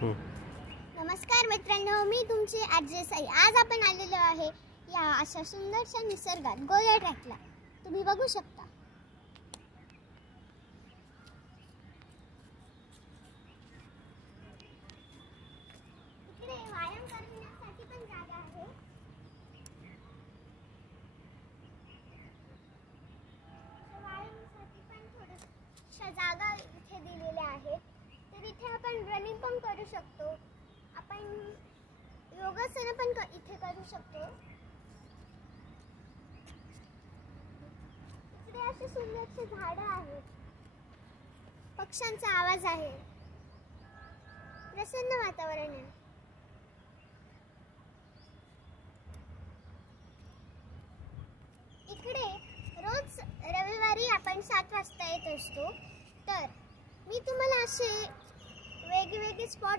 नमस्कार मित्रांनो, मी तुमची आरजे साई। आज आपण आलेलो आहे या अशा सुंदरशा निसर्गात गोया ट्रॅकला। तुम्ही बघू शकता इकडे व्यायाम करण्यासाठी पण जागा आहे। व्यायामासाठी पण थोड्याशा जागा इथे दिलेल्या आहेत। तर इथे आपण रनिंग पण करू शकतो, आपण योगासन पण इथे करू शकतो। इकडे असे सुंदरसे झाडं आहेत, पक्ष्यांचा आवाज आहे, प्रसन्न वातावरण आहे। इकडे रोज रविवारी आपण 7 वाजता येत असतो। तर मी तुम्हाला असे वेगवेगळे स्पॉट